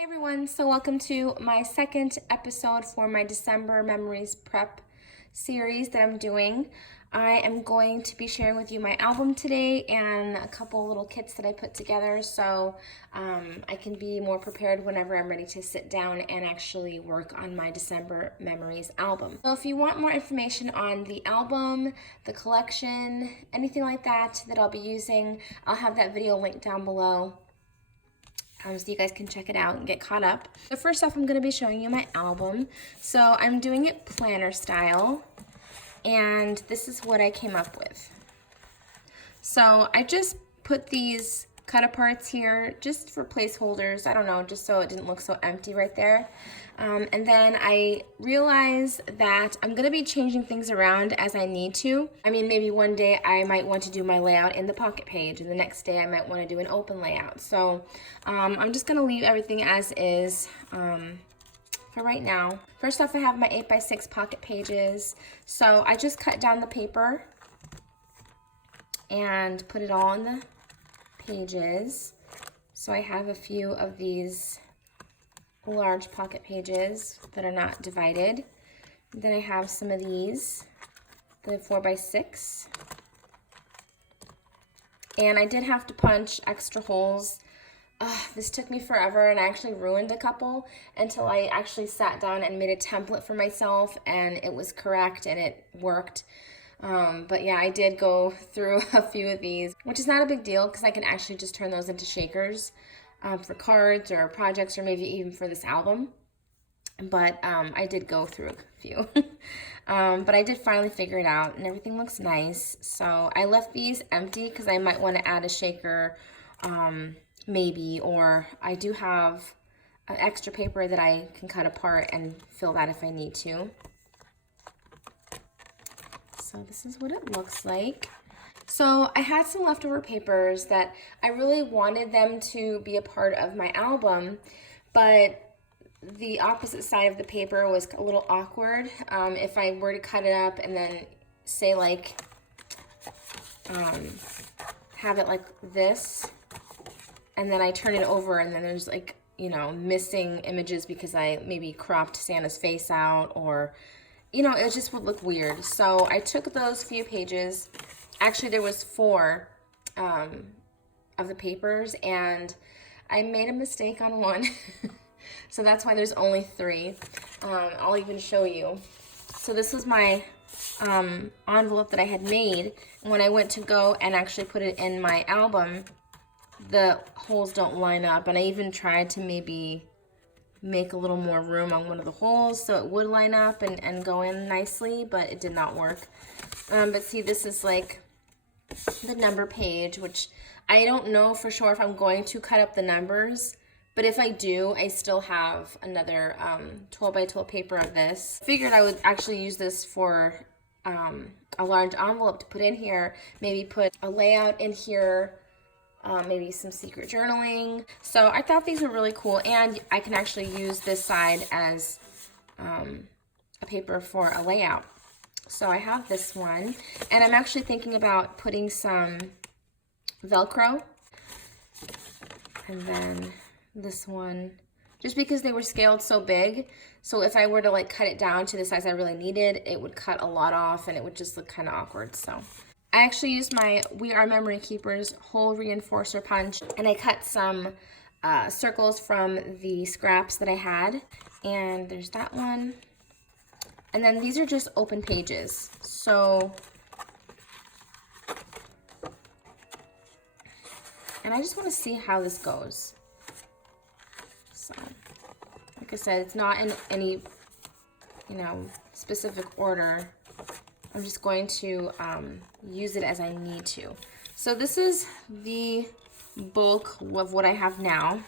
Hey everyone, so welcome to my second episode for my December Memories Prep series that I'm doing. I am going to be sharing with you my album today and a couple little kits that I put together so I can be more prepared whenever I'm ready to sit down and actually work on my December Memories album. So if you want more information on the album, the collection, anything like that I'll be using, I'll have that video linked down below. So you guys can check it out and get caught up. So first off, I'm going to be showing you my album. So I'm doing it planner style, and this is what I came up with. So I just put these cut aparts here just for placeholders. I don't know, just so it didn't look so empty right there. And then I realized that I'm gonna be changing things around as I need to. I mean, maybe one day I might want to do my layout in the pocket page, and the next day I might want to do an open layout. So I'm just gonna leave everything as is for right now. First off, I have my 8x6 pocket pages. So I just cut down the paper and put it all in the pages. So I have a few of these large pocket pages that are not divided. Then I have some of these, the 4x6. And I did have to punch extra holes. This took me forever, and I actually ruined a couple until I actually sat down and made a template for myself, and it was correct and it worked. But yeah, I did go through a few of these, which is not a big deal because I can actually just turn those into shakers for cards or projects, or maybe even for this album. But I did go through a few. But I did finally figure it out, and everything looks nice. So I left these empty because I might want to add a shaker, maybe, or I do have an extra paper that I can cut apart and fill that if I need to. So this is what it looks like. So I had some leftover papers that I really wanted them to be a part of my album, but the opposite side of the paper was a little awkward. If I were to cut it up and then say like, have it like this, and then I turn it over and then there's like, you know, missing images because I maybe cropped Santa's face out, or you know, it just would look weird. So I took those few pages. Actually, there was 4 of the papers, and I made a mistake on one. So that's why there's only 3. I'll even show you. So this was my envelope that I had made. And when I went to go and actually put it in my album, the holes don't line up. And I even tried to maybe make a little more room on one of the holes so it would line up and go in nicely, but it did not work. But see, this is like the number page, which I don't know for sure if I'm going to cut up the numbers, but if I do, I still have another 12 by 12 paper of this. Figured I would actually use this for a large envelope to put in here, maybe put a layout in here, maybe some secret journaling. So I thought these were really cool, and I can actually use this side as a paper for a layout. So I have this one, and I'm actually thinking about putting some Velcro, and then this one, just because they were scaled so big. So if I were to like cut it down to the size I really needed, it would cut a lot off and it would just look kind of awkward. So I actually used my We Are Memory Keepers hole reinforcer punch, and I cut some circles from the scraps that I had. And there's that one. And then these are just open pages. So, and I just want to see how this goes. So, like I said, it's not in any, you know, specific order. I'm just going to use it as I need to. So this is the bulk of what I have now.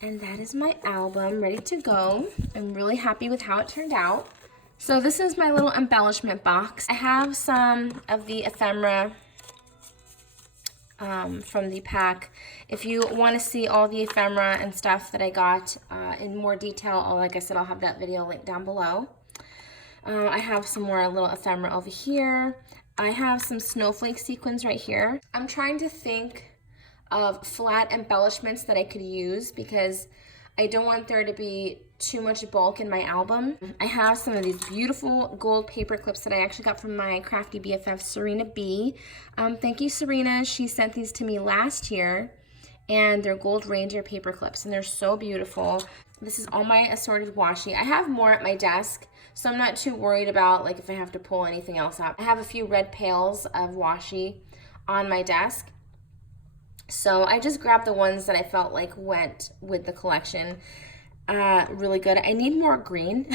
And that is my album ready to go. I'm really happy with how it turned out. So this is my little embellishment box. I have some of the ephemera from the pack. If you want to see all the ephemera and stuff that I got in more detail, like I said, I'll have that video linked down below. I have some more little ephemera over here. I have some snowflake sequins right here. I'm trying to think of flat embellishments that I could use because I don't want there to be too much bulk in my album. I have some of these beautiful gold paper clips that I actually got from my crafty BFF, Serena B. Thank you, Serena. She sent these to me last year, and they're gold reindeer paper clips, and they're so beautiful. This is all my assorted washi. I have more at my desk, so I'm not too worried about like if I have to pull anything else out. I have a few red pails of washi on my desk. So I just grabbed the ones that I felt like went with the collection. Really good. I need more green.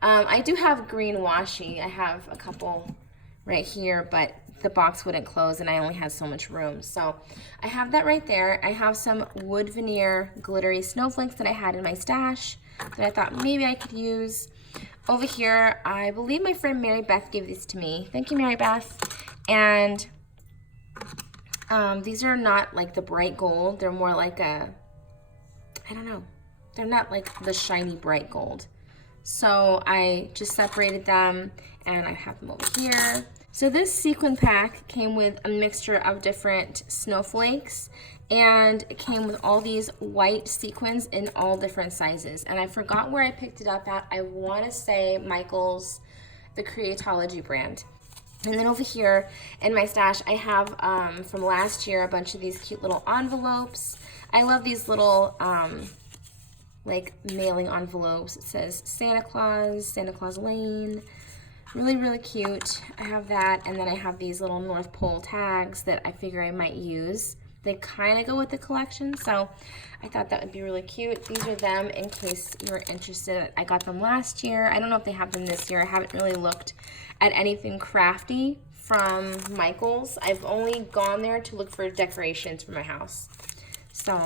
I do have green washi. I have a couple right here, but the box wouldn't close and I only had so much room. So I have that right there. I have some wood veneer glittery snowflakes that I had in my stash that I thought maybe I could use. Over here, I believe my friend Mary Beth gave these to me. Thank you, Mary Beth. And these are not like the bright gold. They're more like a, I don't know. They're not like the shiny bright gold. So I just separated them and I have them over here. So this sequin pack came with a mixture of different snowflakes, and it came with all these white sequins in all different sizes. And I forgot where I picked it up at. I want to say Michael's, the Creatology brand. And then over here in my stash, I have from last year a bunch of these cute little envelopes. I love these little like mailing envelopes. It says Santa Claus Lane. Really, really cute. I have that, and then I have these little North Pole tags that I figure I might use. They kind of go with the collection, so I thought that would be really cute. These are them in case you're interested. I got them last year. I don't know if they have them this year. I haven't really looked at anything crafty from Michael's. I've only gone there to look for decorations for my house. So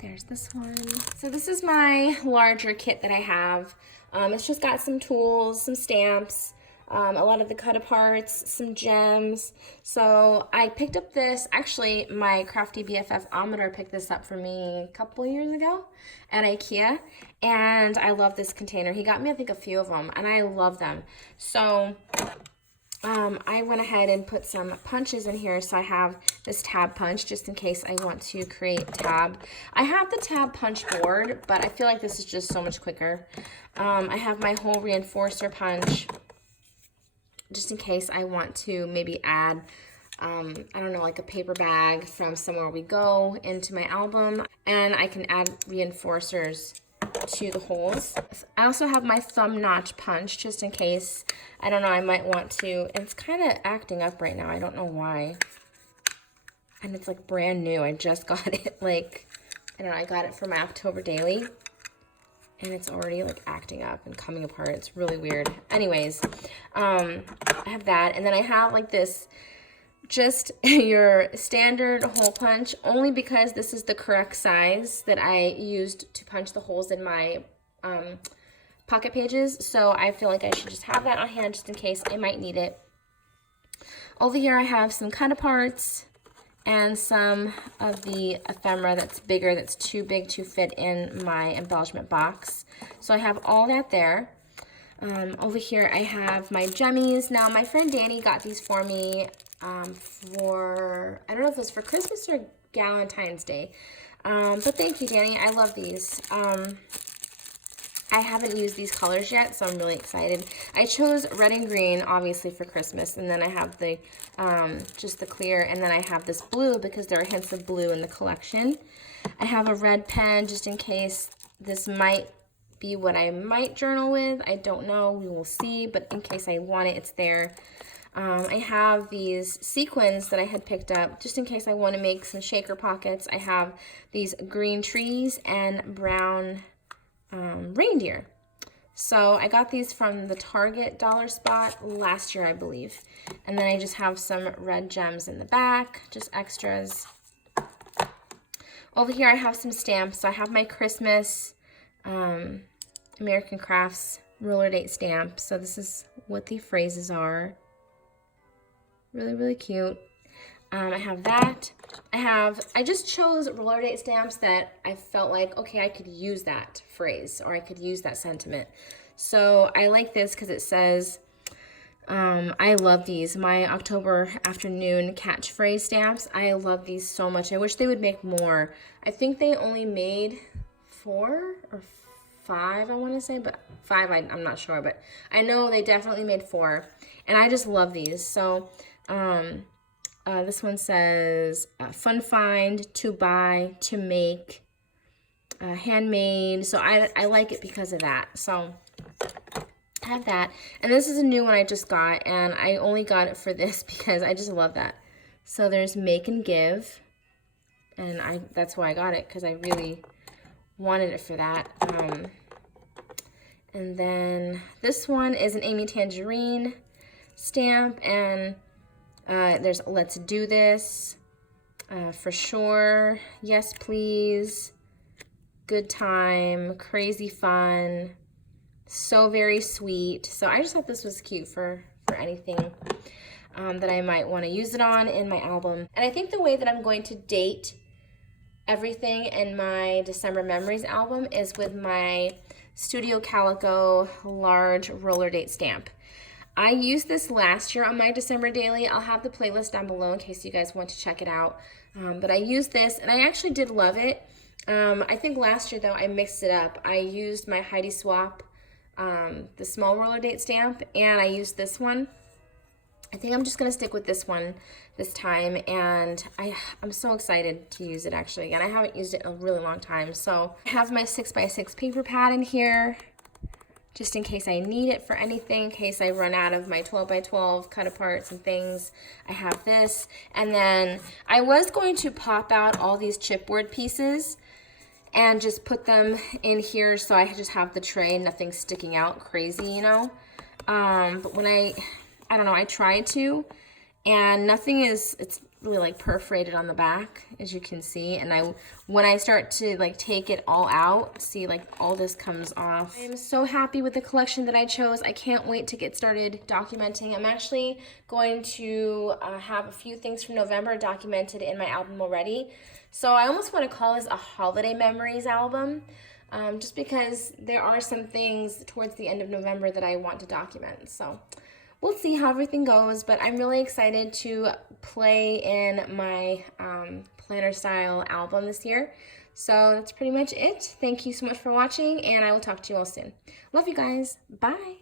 there's this one. So this is my larger kit that I have. It's just got some tools, some stamps, a lot of the cut-aparts, some gems. So I picked up this. Actually, my crafty BFF Ometer picked this up for me a couple years ago at IKEA, and I love this container. He got me, I think, a few of them, and I love them. So I went ahead and put some punches in here. So I have this tab punch just in case I want to create tab. I have the tab punch board, but I feel like this is just so much quicker. I have my whole reinforcer punch just in case I want to maybe add, I don't know, like a paper bag from Somewhere We Go into my album. And I can add reinforcers to the holes. I also have my thumb notch punch just in case, I don't know, I might want to. It's kind of acting up right now. I don't know why. And it's like brand new. I just got it like, I don't know, I got it for my October daily. And it's already like acting up and coming apart. It's really weird. Anyways, I have that. And then I have like this, just your standard hole punch, only because this is the correct size that I used to punch the holes in my pocket pages. So I feel like I should just have that on hand just in case I might need it. Over here I have some cut-aparts and some of the ephemera that's bigger, that's too big to fit in my embellishment box. So I have all that there. Over here I have my jemmies. Now my friend Danny got these for me for, I don't know if it was for Christmas or Valentine's Day. But thank you, Danny. I love these. I haven't used these colors yet, so I'm really excited. I chose red and green, obviously, for Christmas, and then I have the just the clear, and then I have this blue because there are hints of blue in the collection. I have a red pen just in case this might be what I might journal with. I don't know. We will see, but in case I want it, it's there. I have these sequins that I had picked up just in case I want to make some shaker pockets. I have these green trees and brown reindeer. So I got these from the Target dollar spot last year, I believe. And then I just have some red gems in the back, just extras. Over here I have some stamps. So I have my Christmas American Crafts roller date stamp. So this is what the phrases are. Really, really cute. I have that. I just chose roller date stamps that I felt like, okay, I could use that phrase or I could use that sentiment. So I like this because it says, I love these. My October afternoon catchphrase stamps. I love these so much. I wish they would make more. I think they only made 4 or 5, I want to say, but 5, I'm not sure, but I know they definitely made 4, and I just love these. So this one says fun find, to buy, to make, handmade. So I like it because of that. So I have that, and this is a new one I just got, and I only got it for this because I just love that. So there's make and give, and that's why I got it, because I really wanted it for that. And then this one is an Amy Tangerine stamp, and there's let's do this, for sure, yes please, good time, crazy fun, so very sweet. So I just thought this was cute for anything that I might want to use it on in my album. And I think the way that I'm going to date everything in my December Memories album is with my Studio Calico large roller date stamp. I used this last year on my December daily. I'll have the playlist down below in case you guys want to check it out. But I used this, and I actually did love it. I think last year, though, I mixed it up. I used my Heidi Swap, the small roller date stamp, and I used this one. I think I'm just going to stick with this one this time, and I'm so excited to use it actually again. I haven't used it in a really long time. So I have my 6x6 paper pad in here, just in case I need it for anything, in case I run out of my 12x12 cut aparts and things. I have this, and then I was going to pop out all these chipboard pieces and just put them in here so I just have the tray and nothing sticking out crazy, you know. But when I don't know, I tried to, and nothing it's really like perforated on the back, as you can see. And when I start to like take it all out, see, like all this comes off. I'm so happy with the collection that I chose. I can't wait to get started documenting. I'm actually going to have a few things from November documented in my album already. So I almost want to call this a holiday memories album, just because there are some things towards the end of November that I want to document. So we'll see how everything goes, but I'm really excited to play in my planner style album this year. So that's pretty much it. Thank you so much for watching, and I will talk to you all soon. Love you guys. Bye.